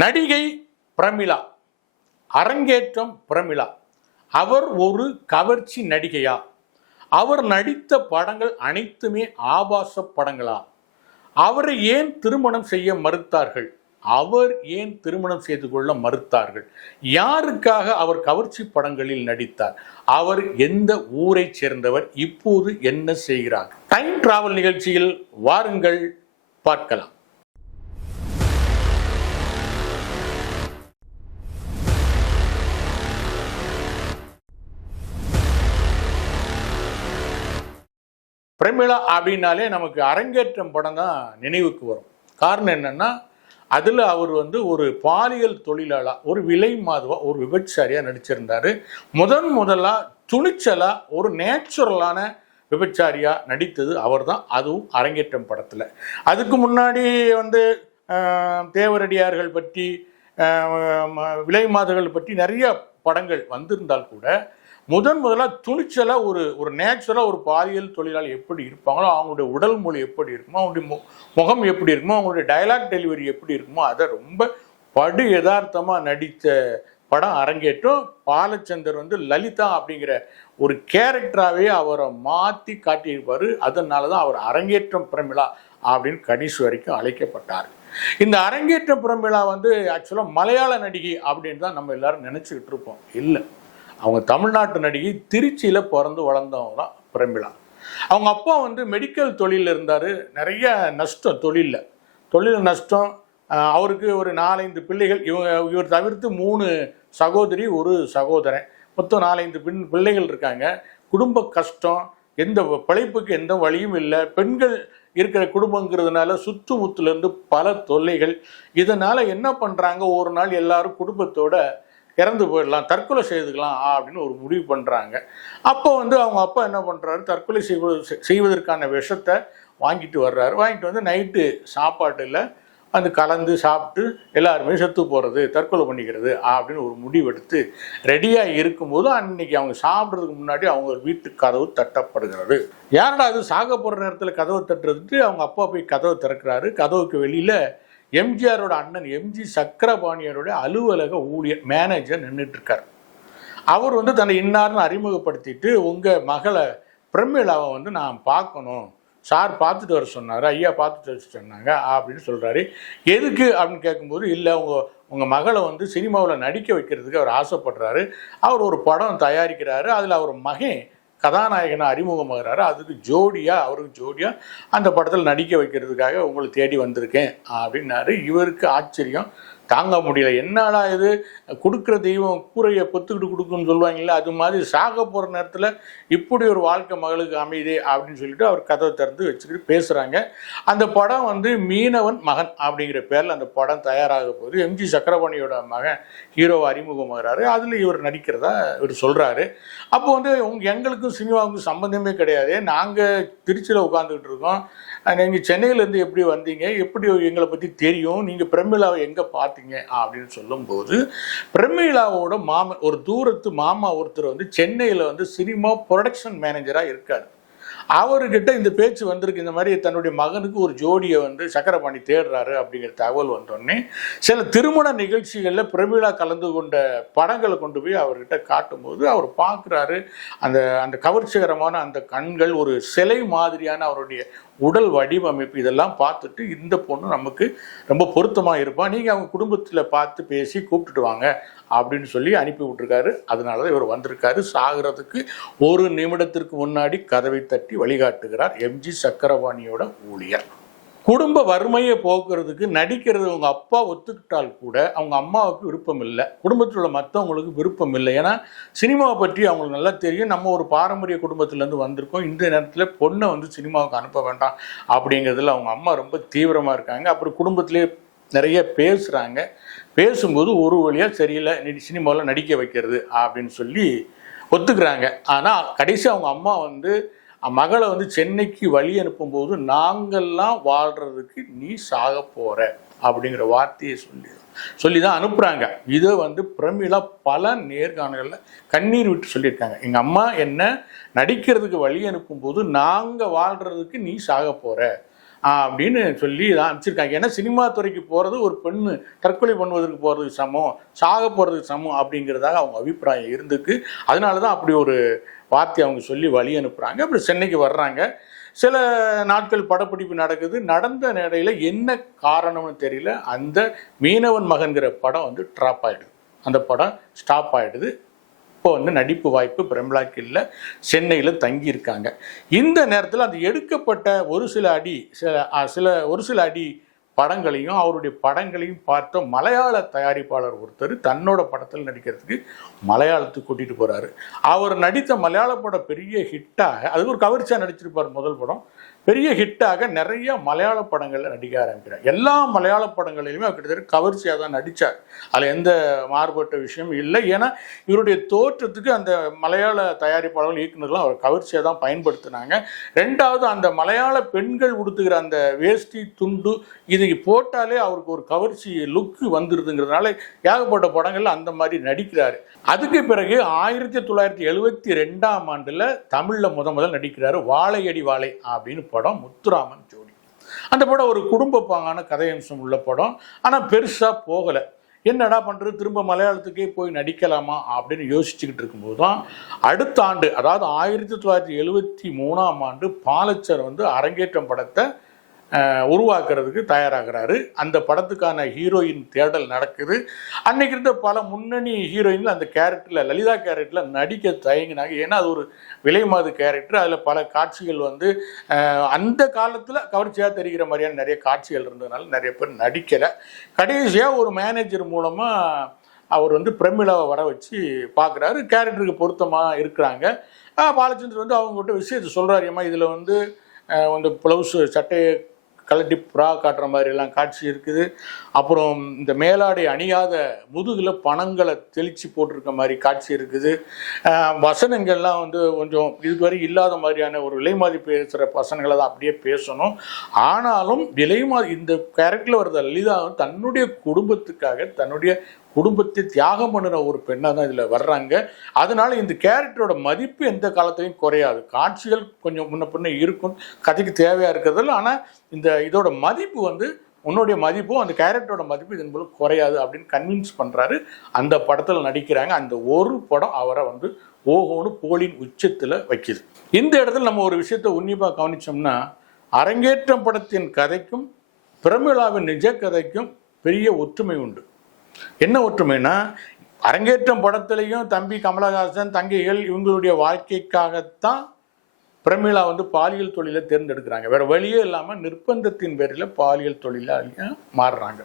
நடிகை பிரமிளா அரங்கேற்றம் பிரமிளா. அவர் ஒரு கவர்ச்சி நடிகையா? அவர் நடித்த படங்கள் அனைத்துமே ஆபாச படங்களா? அவரை ஏன் திருமணம் செய்ய மறுத்தார்கள்? அவர் ஏன் திருமணம் செய்து கொள்ள மறுத்தார்கள்? யாருக்காக அவர் கவர்ச்சி படங்களில் நடித்தார்? அவர் எந்த ஊரைச் சேர்ந்தவர்? இப்போது என்ன செய்கிறார்? டைம் டிராவல் நிகழ்ச்சியில் வாருங்கள் பார்க்கலாம். பிரமிளா அப்படின்னாலே நமக்கு அரங்கேற்றம் படம் தான் நினைவுக்கு வரும். காரணம் என்னென்னா அதில் அவர் வந்து ஒரு பாலியல் தொழிலாளா ஒரு விலை மாதுவா ஒரு விபச்சாரியாக நடிச்சிருந்தார். முதன் முதலாக துணிச்சலாக ஒரு நேச்சுரலான விபச்சாரியாக நடித்தது அவர்தான். அதுவும் அரங்கேற்றம் படத்தில். அதுக்கு முன்னாடி வந்து தேவரடியார்கள் பற்றி விலை மாதர்கள் பற்றி நிறைய படங்கள் வந்திருந்தால் கூட முதன் முதலாக துணிச்சலாக ஒரு ஒரு நேச்சுரலாக ஒரு பாலியல் தொழிலாளி எப்படி இருப்பாங்களோ அவங்களுடைய உடல் மொழி எப்படி இருக்குமோ அவங்களுடைய மு முகம் எப்படி இருக்குமோ அவங்களுடைய டைலாக் டெலிவரி எப்படி இருக்குமோ அதை ரொம்ப படு யதார்த்தமாக நடித்த படம் அரங்கேற்றம். பாலச்சந்தர் வந்து லலிதா அப்படிங்கிற ஒரு கேரக்டராகவே அவரை மாற்றி காட்டியிருப்பார். அதனால தான் அவர் அரங்கேற்றம் பிரமிழா அப்படின்னு கடைசி வரைக்கும் அழைக்கப்பட்டார். இந்த அரங்கேற்றம் பிரமிழா வந்து ஆக்சுவலாக மலையாள நடிகை அப்படின்னு தான் நம்ம எல்லாரும் நினச்சிக்கிட்டு இருப்போம். இல்லை. அவங்க தமிழ்நாட்டு நடிகை திருச்சியில் பிறந்து வளர்ந்தவங்க தான் பிரமிளா. அவங்க அப்பா வந்து மெடிக்கல் தொழிலில் இருந்தார். நிறைய நஷ்டம் தொழிலில். தொழில் நஷ்டம் அவருக்கு ஒரு நாலஞ்சு பிள்ளைகள். இவங்க இவர் தவிர்த்து மூணு சகோதரி ஒரு சகோதரன். மொத்தம் நாலஞ்சு பின் பிள்ளைகள் இருக்காங்க. குடும்ப கஷ்டம் எந்த பிழைப்புக்கு எந்த வழியும் இல்லை. பெண்கள் இருக்கிற குடும்பங்கிறதுனால சுற்றுமுத்துலேருந்து பல தொல்லைகள். இதனால் என்ன பண்ணுறாங்க ஒரு நாள் எல்லாரும் குடும்பத்தோட இறந்து போயிடலாம் தற்கொலை செய்துக்கலாம் அப்படின்னு ஒரு முடிவு பண்ணுறாங்க அப்போ வந்து அவங்க அப்பா என்ன பண்ணுறாரு தற்கொலை செய்வது செய்வதற்கான விஷத்தை வாங்கிட்டு வர்றாரு. வாங்கிட்டு வந்து நைட்டு சாப்பாட்டில் வந்து கலந்து சாப்பிட்டு எல்லாருமே செத்து போகிறது தற்கொலை பண்ணிக்கிறது அப்படின்னு ஒரு முடிவெடுத்து ரெடியாக இருக்கும்போது அன்னைக்கு அவங்க சாப்பிட்றதுக்கு முன்னாடி அவங்க வீட்டு கதவு தட்டப்படுகிறது. யாரடா அது? சாக போகிற நேரத்தில் கதவை தட்டுறதுக்கு அவங்க அப்பா போய் கதவை திறக்கிறாரு. கதவுக்கு வெளியில் எம்ஜிஆரோட அண்ணன் எம்ஜி சக்கரபாணியரோட அலுவலக ஊழியர் மேனேஜர் நின்றுட்டு இருக்கார் அவர் வந்து தன்னை இன்னார்னு அறிமுகப்படுத்திட்டு உங்கள் மகளை பிரமிளாவை வந்து நான் பார்க்கணும். சார் பார்த்துட்டு வர சொன்னார். ஐயா பார்த்துட்டு வர சொன்னாங்க அப்படின்னு சொல்கிறாரு எதுக்கு? அப்படின்னு கேட்கும்போது இல்லை உங்கள் உங்கள் மகளை வந்து சினிமாவில் நடிக்க வைக்கிறதுக்கு அவர் ஆசைப்படுறாரு. அவர் ஒரு படம் தயாரிக்கிறாரு. அதில் அவர் மகன் கதாநாயகனை அறிமுகமாகிறாரு. அதுக்கு ஜோடியாக அவருக்கு ஜோடியாக அந்த படத்தில் நடிக்க வைக்கிறதுக்காக உங்களை தேடி வந்திருக்கேன் அப்படின்னாரு. இவருக்கு ஆச்சரியம். தாங்க முடியல. என்னடா இது? கொடுக்குற தெய்வம் கூரையை பொத்துக்கிட்டு கொடுக்குன்னு சொல்லுவாங்கல்ல அது மாதிரி சாக போகிற நேரத்தில் இப்படி ஒரு வாழ்க்கை மகளுக்கு அமையுது அப்படின்னு சொல்லிட்டு அவர் கதவை திறந்து வச்சுக்கிட்டு பேசுகிறாங்க அந்த படம் வந்து மீனவன் மகன் அப்படிங்கிற பேரில் அந்த படம் தயாராக போகுது எம்ஜி சக்கரபாணியோட மகன் ஹீரோவை அறிமுகமாகிறாரு. அதில் இவர் நடிக்கிறதா இவர் சொல்கிறாரு அப்போ வந்து உங்க எங்களுக்கும் சினிமாவுக்கும் சம்மந்தமே கிடையாது. நாங்கள் திருச்சியில் உட்காந்துக்கிட்டு இருக்கோம். நீங்கள் சென்னையிலேருந்து எப்படி வந்தீங்க? எப்படி எங்களை பற்றி தெரியும்? நீங்கள் பிரமிளாவை எங்கே பார்த்து பார்த்தீங்க அப்படின்னு சொல்லும்போது பிரமிளாவோட மாமன் ஒரு தூரத்து மாமா ஒருத்தர் வந்து சென்னையில் வந்து சினிமா ப்ரொடக்ஷன் மேனேஜராக இருக்கார். அவர்கிட்ட இந்த பேச்சு வந்திருக்கு. இந்த மாதிரி தன்னுடைய மகனுக்கு ஒரு ஜோடியை வந்து சக்கரபாணி தேடுறாரு அப்படிங்கிற தகவல் வந்தோடனே சில திருமண நிகழ்ச்சிகளில் பிரமிளா கலந்து கொண்ட படங்களை கொண்டு போய் அவர்கிட்ட காட்டும்போது அவர் பார்க்குறாரு அந்த அந்த கவர்ச்சிகரமான அந்த கண்கள் ஒரு சிலை மாதிரியான அவருடைய உடல் வடிவமைப்பு இதெல்லாம் பார்த்துட்டு இந்த பொண்ணு நமக்கு ரொம்ப பொருத்தமாக இருப்பான் நீங்கள் அவங்க குடும்பத்தில் பார்த்து பேசி கூப்பிட்டுட்டு வாங்க அப்படின்னு சொல்லி அனுப்பி விட்டுருக்காரு. அதனால தான் இவர் வந்திருக்காரு. சாகிறதுக்கு ஒரு நிமிடத்திற்கு முன்னாடி கதவை தட்டி வழிகாட்டுகிறார் எம்ஜி சக்கரபாணியோட ஊழியர். குடும்ப வறுமையை போக்குறதுக்கு நடிக்கிறது அவங்க அப்பா ஒத்துக்கிட்டால் கூட அவங்க அம்மாவுக்கு விருப்பம் இல்லை. குடும்பத்தில் உள்ள மற்றவங்களுக்கு விருப்பம் இல்லை. ஏன்னா சினிமாவை பற்றி அவங்களுக்கு நல்லா தெரியும். நம்ம ஒரு பாரம்பரிய குடும்பத்திலேருந்து வந்திருக்கோம். இந்த நேரத்தில் பொண்ணை வந்து சினிமாவுக்கு அனுப்ப வேண்டாம் அப்படிங்கிறதுல அவங்க அம்மா ரொம்ப தீவிரமாக இருக்காங்க. அப்புறம் குடும்பத்திலே நிறைய பேசுகிறாங்க பேசும்போது ஒரு வழியாக சரியில்லை நீ சினிமாவில் நடிக்க வைக்கிறது அப்படின்னு சொல்லி ஒத்துக்கிறாங்க. ஆனால் கடைசி அவங்க அம்மா வந்து மகளை வந்து சென்னைக்கு வழி அனுப்பும்போது நாங்கள்லாம் வாழ்கிறதுக்கு நீ சாக போகிற அப்படிங்கிற வார்த்தையை சொல்லி சொல்லி தான் அனுப்புகிறாங்க இதை வந்து பிரமிளா பல நேர்காணல்களில் கண்ணீர் விட்டு சொல்லியிருக்காங்க. எங்கள் அம்மா என்ன நடிக்கிறதுக்கு வழி அனுப்பும்போது நாங்கள் வாழ்கிறதுக்கு நீ சாக போகிற அப்படின்னு சொல்லி தான் அனுப்பிச்சிருக்காங்க. ஏன்னா சினிமா துறைக்கு போகிறது ஒரு பெண்ணு தற்கொலை பண்ணுவதற்கு போகிறதுக்கு சமம் சாக போகிறதுக்கு சமம் அப்படிங்கிறதாக அவங்க அபிப்பிராயம் இருந்துக்கு அதனால தான் அப்படி ஒரு பார்த்து அவங்க சொல்லி வழி அனுப்புகிறாங்க அப்புறம் சென்னைக்கு வர்றாங்க. சில நாட்கள் படப்பிடிப்பு நடக்குது. நடந்த நிலையில் என்ன காரணம்னு தெரியல. அந்த மீனவன் மகன்கிற படம் வந்து ட்ராப் ஆகிடுது அந்த படம் ஸ்டாப் ஆகிடுது இப்போ வந்து நடிப்பு வாய்ப்பு பிரம்லாக்கு இல்லை. சென்னையில் தங்கியிருக்காங்க. இந்த நேரத்தில் அந்த எடுக்கப்பட்ட ஒரு சில அடி சில சில ஒரு சில அடி படங்களையும் அவருடைய படங்களையும் பார்த்த மலையாள தயாரிப்பாளர் ஒருத்தர் தன்னோட படத்தில் நடிக்கிறதுக்கு மலையாளத்துக்கு கூட்டிகிட்டு போகிறாரு அவர் நடித்த மலையாள படம் பெரிய ஹிட்டாக அது ஒரு கவர்ச்சியாக நடிச்சிருப்பார் முதல் படம். பெரிய ஹிட்டாக நிறைய மலையாள படங்களில் நடிக்க ஆரம்பிக்கிறார். எல்லா மலையாள படங்களிலுமே அவர் கிட்டத்தட்ட கவர்ச்சியாக தான் நடித்தார் அதில் எந்த மாறுபட்ட விஷயம் இல்லை. ஏன்னா இவருடைய தோற்றத்துக்கு அந்த மலையாள தயாரிப்பாளர்கள் இயக்குநர்கள் அவர் கவர்ச்சியாக தான் பயன்படுத்தினாங்க. ரெண்டாவது அந்த மலையாள பெண்கள் உடுத்துகிற அந்த வேஷ்டி துண்டு இதை போட்டாலே அவருக்கு ஒரு கவர்ச்சி லுக்கு வந்துருதுங்கிறதுனால ஏகப்பட்ட படங்கள்ல அந்த மாதிரி நடிக்கிறார். அதுக்கு பிறகு ஆயிரத்தி தொள்ளாயிரத்தி எழுபத்தி ரெண்டாம் ஆண்டில் தமிழில் முத முதல் நடிக்கிறார் வாழையடி வாழை அப்படின்னு படம் முத்துராமன் ஜோடி. அந்த படம் ஒரு குடும்ப பாங்கான கதையம்சம் உள்ள படம். ஆனால் பெருசாக போகலை. என்னடா பண்ணுறது திரும்ப மலையாளத்துக்கே போய் நடிக்கலாமா? அப்படின்னு யோசிச்சுக்கிட்டு இருக்கும்போது தான் அடுத்த ஆண்டு அதாவது ஆயிரத்தி தொள்ளாயிரத்தி எழுவத்தி மூணாம் ஆண்டு பாலச்சர் வந்து அரங்கேற்றம் படத்தை உருவாக்குறதுக்கு தயாராகிறாரு. அந்த படத்துக்கான ஹீரோயின் தேடல் நடக்குது. அன்னைக்கு இருந்த பல முன்னணி ஹீரோயின்கள் அந்த கேரக்டரில் லலிதா கேரக்டரில் நடிக்க தயங்கினாங்க. ஏன்னா அது ஒரு விலை மாது கேரக்டர். அதில் பல காட்சிகள் வந்து அந்த காலத்தில் கவர்ச்சியாக தெரிகிற மாதிரியான நிறைய காட்சிகள் இருந்ததுனால நிறைய பேர் நடிக்கலை. கடைசியாக ஒரு மேனேஜர் மூலமாக அவர் வந்து பிரமிளாவை வர வச்சு பார்க்குறாரு கேரக்டருக்கு பொருத்தமாக இருக்கிறாங்க. பாலச்சந்திரன் வந்து அவங்ககிட்ட விஷயத்தை சொல்கிறாரு ஏம்மா இதில் வந்து அஹ், வந்து ப்ளவுஸு சட்டையை கலட்டி புறா காட்டுற மாதிரி எல்லாம் காட்சி இருக்குது. அப்புறம் இந்த மேலாடை அணியாத முதுகில் பணங்களை தெளிச்சு போட்டிருக்க மாதிரி காட்சி இருக்குது. வசனங்கள்லாம் வந்து கொஞ்சம் இதுவரை இல்லாத மாதிரியான ஒரு விலைமாதி பேசுகிற வசனங்களை தான் அப்படியே பேசணும். ஆனாலும் விலைமாதி இந்த கேரக்டரில் வர்ற லலிதா தன்னுடைய குடும்பத்துக்காக தன்னுடைய குடும்பத்தை தியாகம் பண்ணுற ஒரு பெண்ணாக தான் இதில் வர்றாங்க. அதனால இந்த கேரக்டரோட மதிப்பு எந்த காலத்திலையும் குறையாது. காட்சிகள் கொஞ்சம் முன்ன பின்ன இருக்கும். கதைக்கு தேவையாக இருக்கிறதில்ல. ஆனால் இந்த இதோட மதிப்பு வந்து உன்னுடைய மதிப்பும் அந்த கேரக்டரோட மதிப்பு இதன் மூலம் குறையாது அப்படின்னு கன்வின்ஸ் பண்ணுறாரு அந்த படத்தில் நடிக்கிறாங்க. அந்த ஒரு படம் அவரை வந்து ஓஹோன்னு போலின் உச்சத்தில் வைக்கிது. இந்த இடத்துல நம்ம ஒரு விஷயத்தை உன்னிப்பாக கவனிச்சோம்னா அரங்கேற்றம் படத்தின் கதைக்கும் பிரமிளாவின் நிஜ கதைக்கும் பெரிய ஒற்றுமை உண்டு. என்ன ஒற்றுமைனா அரங்கேற்றம் படத்துலையும் தம்பி கமலஹாசன் தங்கைகள் இவங்களுடைய வாழ்க்கைக்காகத்தான் பிரமிளா வந்து பாலியல் தொழிலை தேர்ந்தெடுக்கிறாங்க. வேற வழியே இல்லாமல் நிர்பந்தத்தின் பேரில் பாலியல் தொழிலாளியா மாறுறாங்க.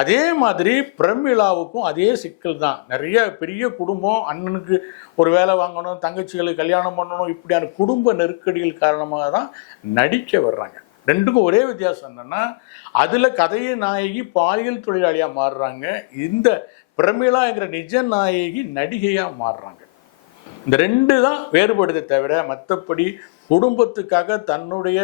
அதே மாதிரி பிரமிளாவுக்கும் அதே சிக்கல் தான். நிறைய பெரிய குடும்பம் அண்ணனுக்கு ஒரு வேலை வாங்கணும் தங்கச்சிகளுக்கு கல்யாணம் பண்ணணும் இப்படியான குடும்ப நெருக்கடிகள் காரணமாக தான் நடிக்க வர்றாங்க. ரெண்டுக்கும் ஒரே வித்தியாசம் என்னன்னா அதுல கதையை நாயகி பாலியல் தொழிலாளியா மாறுறாங்க. இந்த பிரமிளாங்கிற நிஜ நாயகி நடிகையா மாறுறாங்க. இந்த ரெண்டு தான் வேறுபடுதே தவிர மற்றபடி குடும்பத்துக்காக தன்னுடைய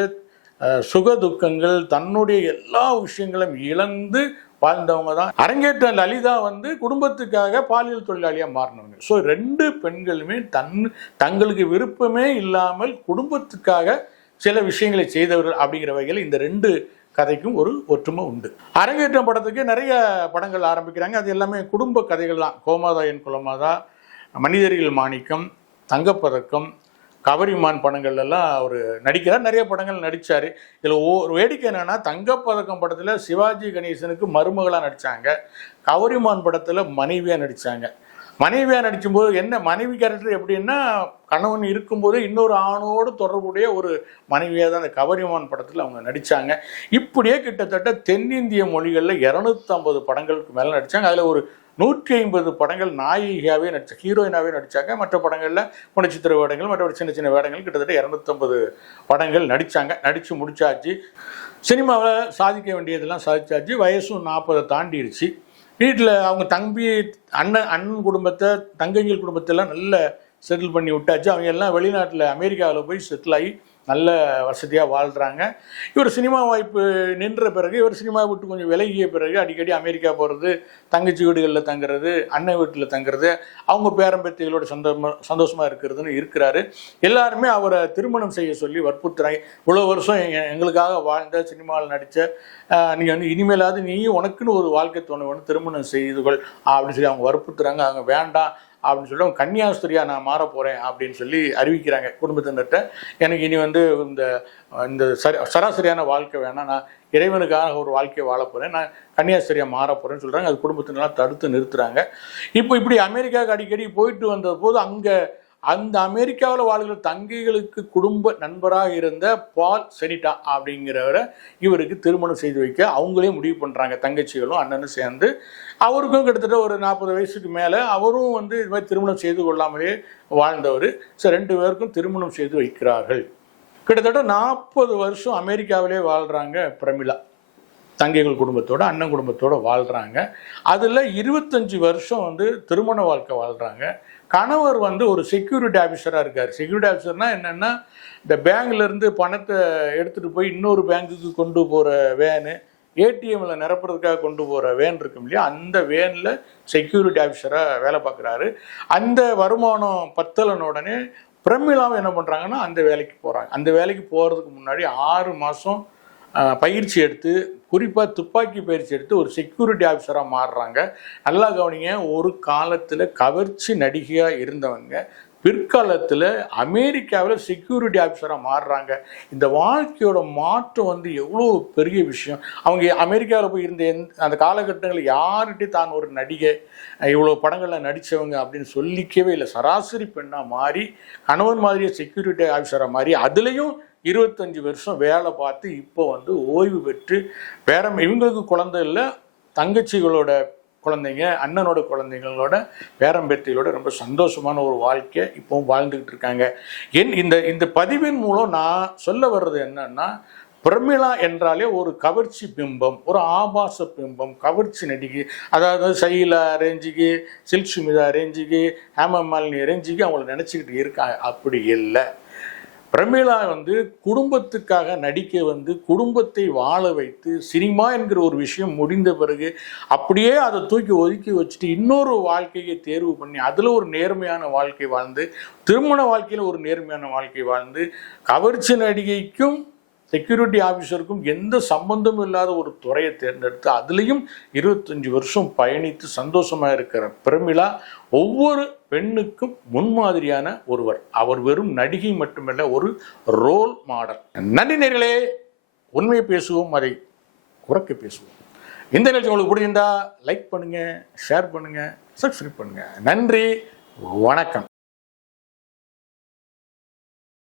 சுக துக்கங்கள் தன்னுடைய எல்லா விஷயங்களும் இழந்து வாழ்ந்தவங்க தான். அரங்கேற்ற லலிதா வந்து குடும்பத்துக்காக பாலியல் தொழிலாளியாக மாறினவங்க. ஸோ ரெண்டு பெண்களுமே தன் தங்களுக்கு விருப்பமே இல்லாமல் குடும்பத்துக்காக சில விஷயங்களை செய்தவர்கள் அப்படிங்கிற வகையில் இந்த ரெண்டு கதைக்கும் ஒரு ஒற்றுமை உண்டு. அரங்கேற்றம் படத்துக்கு நிறைய படங்கள் ஆரம்பிக்கிறாங்க. அது எல்லாமே குடும்ப கதைகள் தான். கோமாதா என் குலமாதா மனிதர்கள் மாணிக்கம் தங்கப்பதக்கம் கவரிமான் படங்கள் எல்லாம் அவர் நடிக்கிறார். நிறைய படங்கள் நடித்தார் இதில் ஒரு வேடிக்கை என்னென்னா தங்கப்பதக்கம் படத்தில் சிவாஜி கணேசனுக்கு மருமகளாக நடித்தாங்க கவரிமான் படத்தில் மனைவியாக நடித்தாங்க மனைவியாக நடிக்கும்போது என்ன மனைவி கேரக்டர் எப்படின்னா கணவன் இருக்கும்போது இன்னொரு ஆணோடு தொடர்புடைய ஒரு மனைவியாக தான் அந்த கவரிமான் படத்தில் அவங்க நடித்தாங்க இப்படியே கிட்டத்தட்ட தென்னிந்திய மொழிகளில் இரநூத்தம்பது படங்களுக்கு மேலே நடித்தாங்க அதில் ஒரு நூற்றி ஐம்பது படங்கள் நாயிகாவே நடிச்ச ஹீரோயினாகவே நடித்தாங்க மற்ற படங்களில் குணச்சித்திர வேடங்கள் மற்ற சின்ன சின்ன வேடங்கள் கிட்டத்தட்ட இரநூத்தம்பது படங்கள் நடித்தாங்க நடித்து முடிச்சாச்சு. சினிமாவில் சாதிக்க வேண்டியதெல்லாம் சாதிச்சாச்சு. வயசும் நாற்பதை தாண்டிடுச்சு வீட்டில் அவங்க தம்பி அண்ணன் அண்ணன் குடும்பத்தை தங்கைகள் குடும்பத்தெல்லாம் நல்ல செட்டில் பண்ணி விட்டாச்சு. அவங்க எல்லாம் வெளிநாட்டில் அமெரிக்காவில் போய் செட்டில் ஆகி நல்ல வசதியாக வாழ்கிறாங்க இவர் சினிமா வாய்ப்பு நின்ற பிறகு இவர் சினிமா விட்டு கொஞ்சம் விலகிய பிறகு அடிக்கடி அமெரிக்கா போகிறது தங்கச்சி வீடுகளில் தங்குறது அண்ணன் வீட்டில் தங்குறது அவங்க பேரம்பத்திகளோட சந்தோஷமாக சந்தோஷமாக இருக்கிறதுன்னு இருக்கிறாரு. எல்லாருமே அவரை திருமணம் செய்ய சொல்லி வற்புறுத்துறாங்க. இவ்வளோ வருஷம் எங்களுக்காக வாழ்ந்த சினிமாவில் நடித்த நீங்கள் வந்து இனிமேலாவது நீயும் உனக்குன்னு ஒரு வாழ்க்கை துணை ஒன்று திருமணம் செய்து கொள் அப்படின்னு சொல்லி அவங்க வற்புறுத்துறாங்க. அவங்க வேண்டாம் அப்படின்னு சொல்லி அவங்க கன்னியாஸ்திரியா நான் மாற போகிறேன் அப்படின்னு சொல்லி அறிவிக்கிறாங்க குடும்பத்தினர்கிட்ட. எனக்கு இனி வந்து இந்த இந்த சரி சராசரியான வாழ்க்கை வேணாம். நான் இறைவனுக்காக ஒரு வாழ்க்கையை வாழ போகிறேன் நான் கன்னியாஸ்திரியாக மாற போகிறேன்னு சொல்கிறாங்க அது குடும்பத்தினெல்லாம் தடுத்து நிறுத்துறாங்க. இப்போ இப்படி அமெரிக்காவுக்கு அடிக்கடி போயிட்டு வந்த போது அங்கே அந்த அமெரிக்காவில் வாழ்கிற தங்கைகளுக்கு குடும்ப நண்பராக இருந்த பால் செனிட்டா அப்படிங்கிறவரை இவருக்கு திருமணம் செய்து வைக்க அவங்களே முடிவு பண்ணுறாங்க தங்கச்சிகளும் அண்ணனும் சேர்ந்து. அவருக்கும் கிட்டத்தட்ட ஒரு நாற்பது வயசுக்கு மேலே அவரும் வந்து இது மாதிரி திருமணம் செய்து கொள்ளாமலே வாழ்ந்தவர். ஸோ ரெண்டு பேருக்கும் திருமணம் செய்து வைக்கிறார்கள். கிட்டத்தட்ட நாற்பது வருஷம் அமெரிக்காவிலே வாழ்கிறாங்க பிரமிளா. தங்கைகள் குடும்பத்தோட அண்ணன் குடும்பத்தோடு வாழ்கிறாங்க அதில் இருபத்தஞ்சி வருஷம் வந்து திருமண வாழ்க்கை வாழ்கிறாங்க கணவர் வந்து ஒரு செக்யூரிட்டி ஆஃபீஸராக இருக்கார். செக்யூரிட்டி ஆஃபீஸர்னால் என்னென்னா இந்த பேங்க்லேருந்து பணத்தை எடுத்துகிட்டு போய் இன்னொரு பேங்க்குக்கு கொண்டு போகிற வேனு ஏடிஎம்மில் நிரப்புறதுக்காக கொண்டு போகிற வேன் இருக்கும் இல்லையா? அந்த வேனில் செக்யூரிட்டி ஆஃபீஸராக வேலை பார்க்குறாரு. அந்த வருமானம் பத்தலன உடனே பிரமிளாவும் என்ன பண்ணுறாங்கன்னா அந்த வேலைக்கு போகிறாங்க அந்த வேலைக்கு போகிறதுக்கு முன்னாடி ஆறு மாதம் பயிற்சி எடுத்து குறிப்பாக துப்பாக்கி பயிற்சி எடுத்து ஒரு செக்யூரிட்டி ஆஃபீஸராக மாறுறாங்க. நல்லா கவனிங்க ஒரு காலத்தில் கவர்ச்சி நடிகையாக இருந்தவங்க பிற்காலத்தில் அமெரிக்காவில் செக்யூரிட்டி ஆஃபீஸராக மாறுறாங்க. இந்த வாழ்க்கையோட மாற்றம் வந்து எவ்வளோ பெரிய விஷயம். அவங்க அமெரிக்காவில் போய் இருந்த எந்த அந்த காலகட்டங்களில் யார்கிட்டையும் தான் ஒரு நடிகை இவ்வளோ படங்களில் நடித்தவங்க அப்படின்னு சொல்லிக்கவே இல்லை. சராசரி பெண்ணாக மாறி கணவன் மாதிரியே செக்யூரிட்டி ஆஃபீஸராக மாறி அதுலேயும் இருபத்தஞ்சி வருஷம் வேலை பார்த்து இப்போ வந்து ஓய்வு பெற்று பேரம் இவங்களுக்கு குழந்தை இல்லை தங்கச்சிகளோட குழந்தைங்க அண்ணனோட குழந்தைங்களோட பேரம்பேத்திகளோட ரொம்ப சந்தோஷமான ஒரு வாழ்க்கை இப்போவும் வாழ்ந்துக்கிட்டு இருக்காங்க. என் இந்த இந்த பதிவின் மூலம் நான் சொல்ல வர்றது என்னன்னா பிரமிளா என்றாலே ஒரு கவர்ச்சி பிம்பம் ஒரு ஆபாச பிம்பம் கவர்ச்சி நடிகை. அதாவது சைலா ரேஞ்சுக்கு சில்க் சுமிதா ரேஞ்சுக்கு ஹேமமாலினி ரேஞ்சுக்கு அவங்கள நினச்சிக்கிட்டு இருக்காங்க அப்படி இல்லை. பிரமிளா வந்து குடும்பத்துக்காக நடிக்க வந்து குடும்பத்தை வாழ வைத்து சினிமா என்கிற ஒரு விஷயம் முடிந்த பிறகு அப்படியே அதை தூக்கி ஒதுக்கி வச்சுட்டு இன்னொரு வாழ்க்கையை தேர்வு பண்ணி அதில் ஒரு நேர்மையான வாழ்க்கை வாழ்ந்து திருமண வாழ்க்கையில் ஒரு நேர்மையான வாழ்க்கை வாழ்ந்து கவர்ச்சி நடிகைக்கும் செக்யூரிட்டி ஆஃபீஸருக்கும் எந்த சம்பந்தமும் இல்லாத ஒரு துறையை தேர்ந்தெடுத்து அதுலேயும் இருபத்தஞ்சி வருஷம் பயணித்து சந்தோஷமாக இருக்கிற பிரமிளா ஒவ்வொரு பெண்ணுக்கும் முன்மாதிரியான ஒருவர். அவர் வெறும் நடிகை மட்டுமல்ல ஒரு ரோல் மாடல் நன்றி நேர்களே உண்மையை பேசுவோம் அதை உறக்க பேசுவோம். இந்த நிகழ்ச்சி உங்களுக்கு பிடிச்சிருந்தா லைக் பண்ணுங்க ஷேர் பண்ணுங்க சப்ஸ்கிரைப் பண்ணுங்க. நன்றி வணக்கம்.